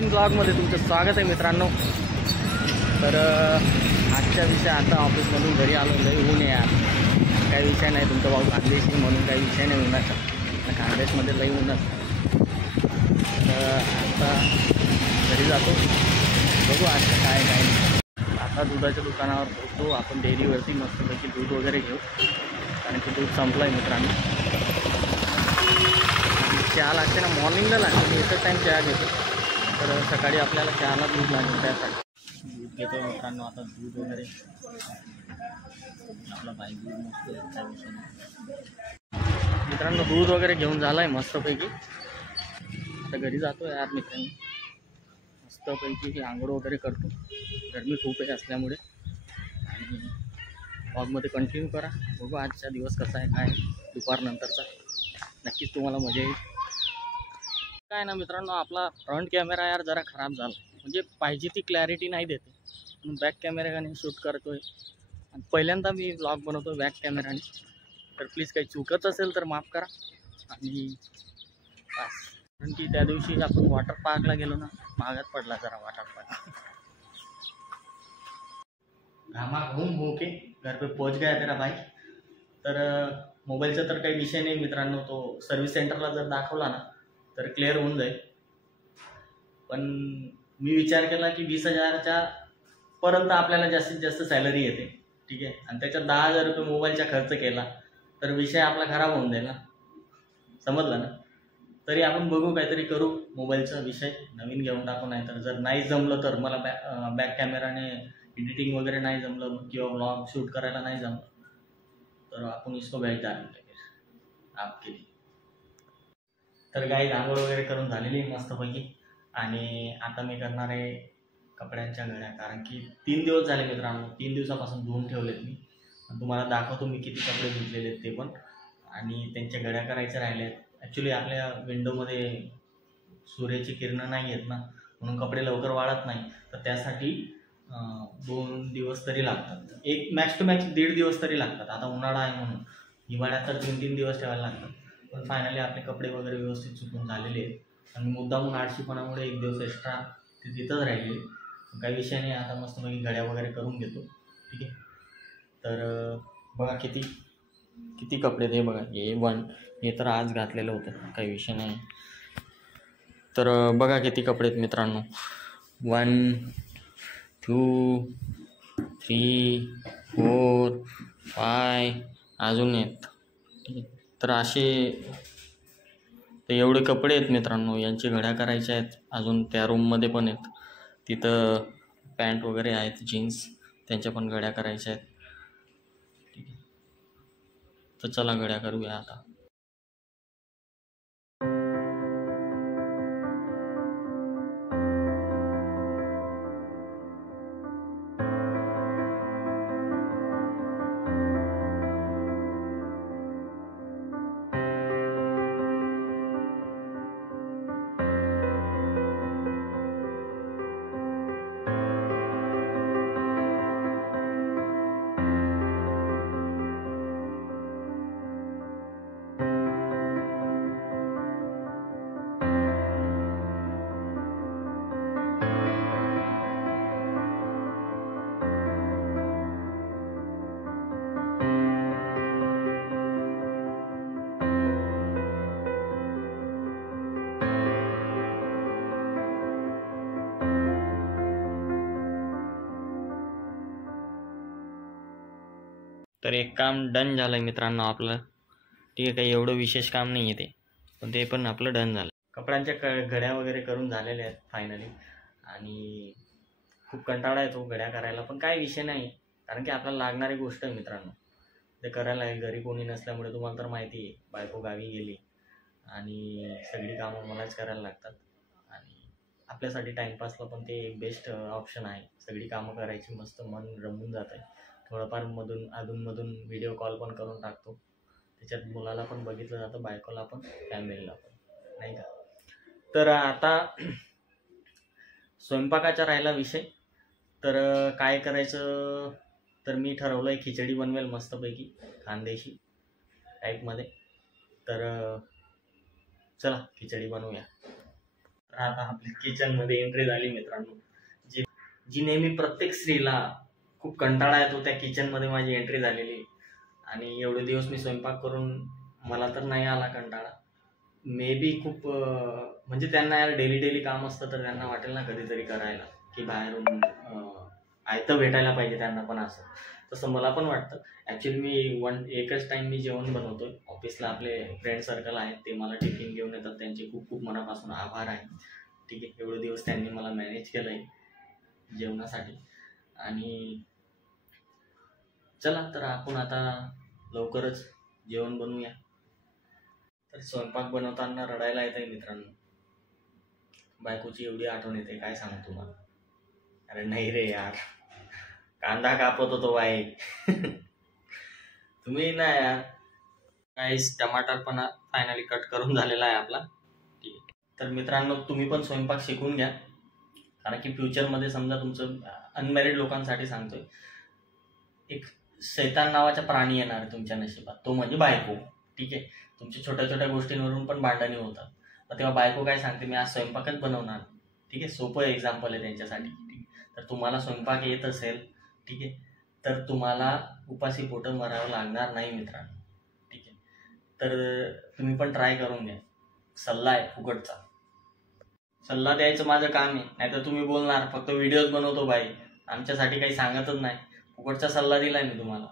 ब्लॉगमध्ये तुमचं स्वागत आहे मित्रांनो। तर आजचा विषय आता ऑफिसमधून घरी आलो, लई ऊन आहे यार, काही विषय नाही। तुमचा भाऊ खानदेशी म्हणून काही विषय नाही उन्हाचा, खानदेशमध्ये लई ऊन असतं। तर आता घरी जातो, बघू आज काय नाही। आता दुधाच्या दुकानावर पोहोचतो आपण, डेअरीवरती मस्तपैकी दूध वगैरे घेऊ, कारण की दूध संपलं आहे मित्रांनो। चहा लागते ना, मॉर्निंगला लागते, मी एकच टाईम चहा घेतो। तर सकाळी आपल्याला चहाला दूध लागेल, त्यासाठी दूध घेतो मित्रांनो। आता दूध वगैरे आपला बाई दूध मस्त काय विषय नाही मित्रांनो। दूध वगैरे घेऊन झालं आहे मस्तपैकी, आता घरी जातो यार मित्रांनो। मस्तपैकी आंघोळ वगैरे करतो, गरमी खूप आहे असल्यामुळे। आणि ब्लॉगमध्ये कंटिन्यू करा, बघू आजचा दिवस कसा आहे, काय दुपारनंतरचा, नक्कीच तुम्हाला मजा येईल। काय ना मित्रांनो, आपला फ्रंट कॅमेरा यार जरा खराब झाला, म्हणजे पाहिजे ती क्लॅरिटी नाही देते, म्हणून बॅक कॅमेऱ्याने शूट करतो आहे। आणि पहिल्यांदा मी ब्लॉग बनवतो बॅक कॅमेराने, तर प्लीज काही चुकत असेल तर माफ करा। आणि बस, कारण की त्या दिवशी आपण वॉटर पार्कला गेलो ना, महागात पडला जरा वॉटर पार्क। घामा घूम हो के घर पे पहुंच गया तेरा भाई। तर मोबाईलचा तर काही विषय नाही मित्रांनो, तो सर्व्हिस सेंटरला जर दाखवला ना तर क्लिअर होऊन जाईल। पण मी विचार केला की 20,000च्या पर्यंत आपल्याला जास्तीत जास्त सॅलरी येते, ठीक आहे। आणि त्याच्यात 10,000 रुपये मोबाईलचा खर्च केला तर विषय आपला खराब होऊन जाईल ना, समजलं ना। तरी आपण बघू, काहीतरी करू, मोबाईलचा विषय नवीन घेऊन टाकू। नाही तर जर नाही जमलं तर, मला बॅक कॅमेराने एडिटिंग वगैरे नाही जमलं किंवा व्लॉग शूट करायला नाही जमलं, तर आपण इसको बेच डालेंगे आपके लिए। तर काही आंघोळ वगैरे करून झालेली मस्तपैकी, आणि आता मी करणार आहे कपड्यांच्या घड्या, कारण की 3 दिवस झाले मित्रांनो, 3 दिवसापासून धुवून ठेवलेत मी। तुम्हाला दाखवतो मी किती कपडे धुतलेले आहेत ते पण, आणि त्यांच्या घड्या करायच्या राहिल्या आहेत। ॲक्च्युली आपल्या विंडोमध्ये सूर्याची किरणं नाही आहेत ना, म्हणून कपडे लवकर वाळत नाही, तर त्यासाठी 2 दिवस तरी लागतात, एक मॅक्स टू मॅक्स 1.5 दिवस तरी लागतात। आता उन्हाळा आहे म्हणून, हिवाळ्यात तर 3-3 दिवस ठेवायला लागतात। पण फायनली आपले कपडे वगैरे व्यवस्थित सुकून झालेले आहेत, आणि मुद्दामून आळशीपणामुळे 1 दिवस एक्स्ट्रा ते तिथंच राहिले, काही विषय नाही। आता मस्तपैकी घड्या वगैरे करून घेतो, ठीक आहे। तर बघा किती किती कपडे, हे बघा, हे तर आज घातलेलं होतं, काही विषय नाही। तर बघा किती कपडे आहेत मित्रांनो, 1 2 3 4 5 अजून आहेत, ठीक आहे। तर असे तर एवढे कपडे आहेत मित्रांनो, यांची घड्या करायच्या आहेत। अजून त्या रूममध्ये पण आहेत, तिथं पॅन्ट वगैरे आहेत, जीन्स, त्यांच्या पण घड्या करायच्या आहेत, ठीक आहे। तर चला घड्या करूया आता। तर एक काम डन झालं आहे मित्रांनो आपलं, ठीक आहे। काही एवढं विशेष काम नाही आहे ते, पण ते पण आपलं डन झालं। कपड्यांच्या घड्या वगैरे करून झालेल्या आहेत फायनली, आणि खूप कंटाळा येतो घड्या करायला, पण काय विषय नाही, कारण की आपल्याला लागणारी गोष्ट आहे मित्रांनो, ते करायला आहे। घरी कोणी नसल्यामुळे तुम्हाला तर माहिती आहे, बायको गावी गेली आणि सगळी कामं मलाच करायला लागतात, आणि आपल्यासाठी टाईमपासला पण ते एक बेस्ट ऑप्शन आहे। सगळी कामं करायची, मस्त मन रमून जात आहे। थोडंफार अधूनमधून व्हिडिओ कॉल पण करून टाकतो, त्याच्यात मुलाला पण बघितलं जातं, बायकोला पण, फॅमिलीला पण, नाही का। तर आता स्वयंपाकाचा राहिला विषय, तर काय करायचं, तर मी ठरवलं आहे खिचडी बनवेल मस्तपैकी खानदेशी टाईपमध्ये। तर चला खिचडी बनवूया। आता आपल्या किचनमध्ये एंट्री झाली मित्रांनो. जी नेहमी प्रत्येक स्त्रीला खूप कंटाळा येतो त्या किचनमध्ये माझी एंट्री झालेली. आणि एवढे दिवस मी स्वयंपाक करून मला तर नाही आला कंटाळा. मे बी खूप म्हणजे त्यांना यार डेली काम असतं तर त्यांना वाटेल ना कधीतरी करायला, की बाहेरून आयतं भेटायला पाहिजे त्यांना पण. असं तसं मला पण वाटतं. ॲक्च्युली मी एकच टाईम मी जेवण बनवतोय. ऑफिसला आपले फ्रेंड सर्कल आहेत, ते मला टिफिन घेऊन येतात. त्यांचे खूप खूप मनापासून आभार आहे. ठीक आहे, एवढे दिवस त्यांनी मला मॅनेज केलं आहे जेवणासाठी. आणि चला तर आपण आता लवकरच जेवण बनवूया. तर स्वयंपाक बनवताना रडायला येत आहे मित्रांनो. बायकोची एवढी आठवण येते काय सांगू तुम्हाला. अरे नाही रे यार, कांदा कापत होतो बाई. तुम्ही ना यार. काहीच टमाटर पण फायनली कट करून झालेला आहे आपला. ठीक आहे, तर मित्रांनो तुम्ही पण स्वयंपाक शिकून घ्या. कारण की फ्युचरमध्ये समजा तुमचं अनमॅरिड लोकांसाठी सांगतोय, एक शैतान नावाचा प्राणी येणार आहे तुमच्या नशिबात, तो म्हणजे बायको. ठीक आहे, तुमच्या छोट्या छोट्या गोष्टींवरून पण भांडणी होतात. मग तेव्हा बायको काय सांगते, मी आज स्वयंपाकच बनवणार. ठीक आहे, सोपं एक्झाम्पल आहे त्यांच्यासाठी. ठीक आहे, तर तुम्हाला स्वयंपाक येत असेल, ठीक आहे, तर तुम्हाला उपाशी पोटं मरावं लागणार नाही मित्रांनो. ठीक आहे, तर तुम्ही पण ट्राय करून घ्या. सल्ला आहे फुकटचा. सल्ला द्यायचं माझं काम आहे, नाहीतर तुम्ही बोलणार फक्त व्हिडिओज बनवतो बाई, आमच्यासाठी काही सांगतच नाही. फुकटचा सल्ला दिलाय मी तुम्हाला.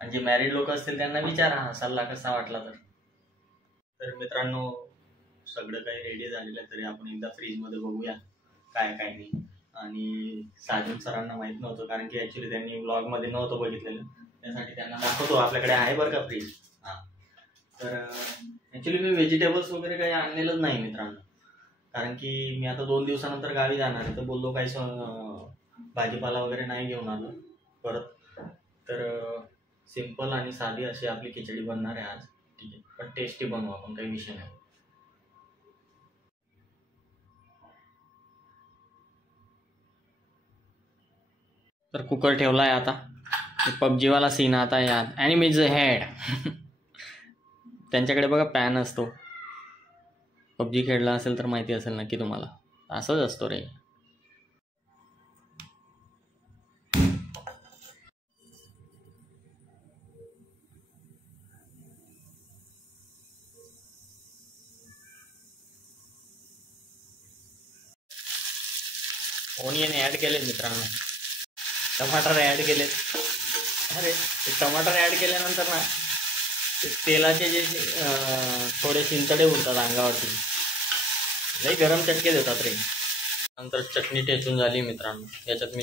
आणि जे मॅरिड लोक असतील त्यांना विचारा हा सल्ला कसा वाटला तर. तर मित्रांनो सगळं काही रेडी झालेलं आहे, तरी आपण एकदा फ्रीजमध्ये बघूया काय काय नाही. आणि साजन सरांना माहीत नव्हतं, कारण की ॲक्च्युली त्यांनी व्लॉगमध्ये नव्हतं बघितलेलं. त्यासाठी त्यांना दाखवतो आपल्याकडे आहे बरं का फ्रीज. हां, तर ॲक्च्युली मी व्हेजिटेबल्स वगैरे काही आणलेलंच नाही मित्रांनो. कारण की मी आता 2 दिवसानंतर गावी जाणार आहे, तर बोललो काही भाजीपाला वगैरे नाही घेऊन आलो परत. तर सिंपल आणि साधी अशी आपली खिचडी बनणार आहे आज. ठीक आहे, पण टेस्टी बनवू आपण, काही विषय नाही. तर कुकर ठेवला आहे आता. पबजीवाला सीन आता याद. ॲनिमीज हेड. त्यांच्याकडे बघा पॅन असतो. पबजी खेळला असेल तर माहिती असेल नक्की तुम्हाला. असंच असतो रे. ओनियन ॲड केले मित्रांनो, टमाटर ॲड केलेत. अरे ते टमाटर ॲड केल्यानंतर ना ते तेलाचे जे थोडे चिंचडे उडतात अंगावरती, लई गरम चटके देतात रे. नंतर चटणी टेचून झाली मित्रांनो. याच्यात मी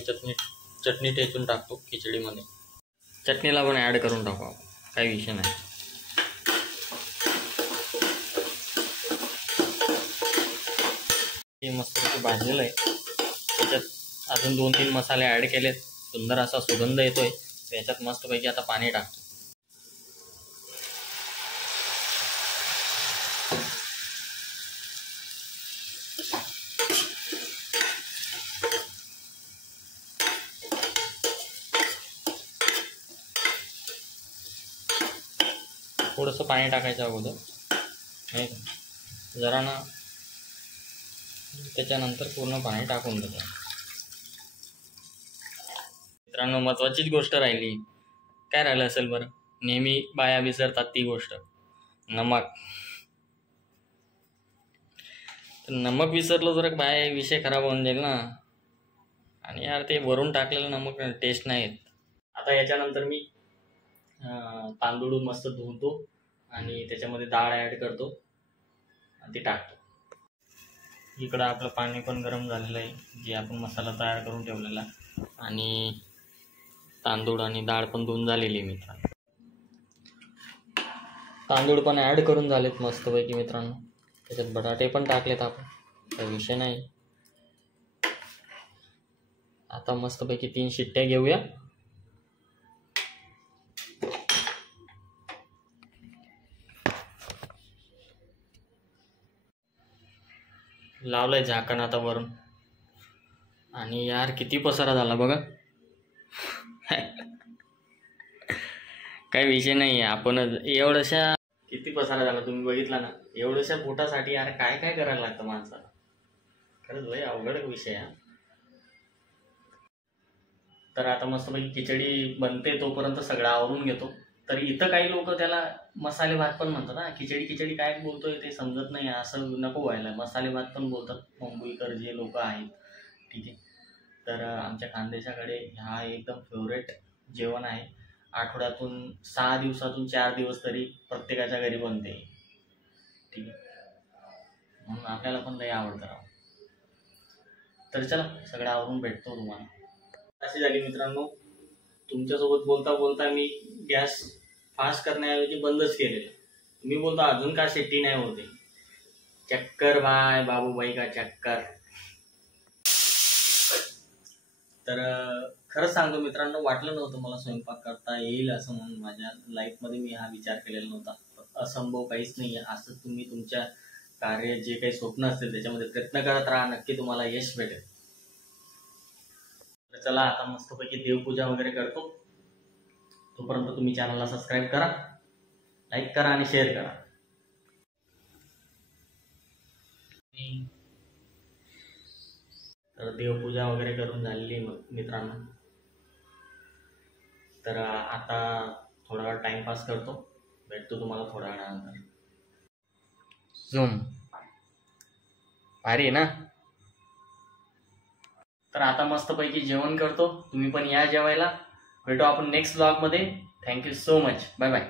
चटणी टेचून टाकतो खिचडीमध्ये. चटणीला पण ॲड करून टाकू आपण, काही विषय नाही. हे मस्तपैकी भाजलेलं आहे. त्याच्यात अजून 2-3 मसाले ॲड केलेत. सुंदर असा सुगंध येतोय. याच्यात मस्तपैकी आता पाणी टाकतो. थोडंसं पाणी टाकायचं अगोदर, नाही का, जरा ना, त्याच्यानंतर पूर्ण पाणी टाकून देतो. मित्रांनो महत्त्वाचीच गोष्ट राहिली. काय राहिलं असेल बरं? नेहमी बाया विसरतात ती गोष्ट, नमक. तर नमक विसरलो तर बाया विषय खराब होऊन जाईल ना. आणि यार ते वरून टाकलेलं नमक टेस्ट नाही येत. आता याच्यानंतर मी तांदूळ मस्त धुवतो आणि त्याच्यामध्ये डाळ ॲड करतो आणि ती टाकतो. इकडं आपलं पाणी पण गरम झालेलं आहे, जे आपण मसाला तयार करून ठेवलेला. आणि तांदूळ आणि डाळ पण धुवून झालेली आहे मित्रांनो. तांदूळ पण ॲड करून झालेत मस्तपैकी मित्रांनो. त्याच्यात बटाटे पण टाकलेत आपण, काही विषय नाही. आता मस्तपैकी 3 शिट्ट्या घेऊया. लावलंय झाकण आता वरून. आणि यार किती पसारा झाला बघा. काही विषय नाही आहे. आपण एवढ्याशा, किती पसारा झाला तुम्ही बघितला ना. एवढ्याशा पोटासाठी यार काय काय करायला लागतं माणसाला. खरंच भाई अवघड विषय आहे. तर आता मस्तपैकी खिचडी बनते तोपर्यंत सगळं आवरून घेतो. तर इथं काही लोक त्याला मसाले भात पण म्हणतात ना. खिचडी खिचडी काय बोलतोय ते समजत नाही. असं नको व्हायला. मसाले भात पण बोलतात मुंबईकर जे लोक आहेत. ठीक आहे. तर आमच्या खानदेशाकडे हा एकदम फेवरेट जेवण आहे. आठवड्यातून 6 दिवसातून 4 दिवस तरी प्रत्येकाच्या घरी बनते. ठीक आहे. म्हणून आपल्याला पण लई आवडतं राव. तर चला सगळं आवरून भेटतो तुम्हाला. अशी झाली मित्रांनो, तुमच्यासोबत बोलता बोलता मी गॅस फास्ट करण्याऐवजी बंदच केलेलं. मी बोलतो अजून का शेट्टी नाही होते. चक्कर बाय बाबूबाई का चक्कर. तर खरंच सांगतो मित्रांनो, वाटलं नव्हतं मला स्वयंपाक करता येईल असं. म्हणून माझ्या लाईफमध्ये मी हा विचार केलेला नव्हता. असंभव काहीच नाही आहे. असं तुम्ही तुमच्या कार्य जे काही स्वप्न असतील त्याच्यामध्ये प्रयत्न करत राहा, नक्की तुम्हाला यश भेटेल. तर चला आता मस्तपैकी देवपूजा वगैरे करतो. तोपर्यंत तुम्ही चॅनलला सबस्क्राईब करा, लाईक करा आणि शेअर करा. तर देवपूजा वगैरे करून झालेली मित्रांनो. तर आता थोडा वेळ टाइमपास करतो. भेटतो तुम्हाला थोड्या वेळानंतर. झूम भारी आहे ना. तर आता मस्तपैकी जेवण करतो. तुम्ही पण या जेवायला. भेटू आपण नेक्स्ट ब्लॉगमध्ये. Thank you so much. Bye bye.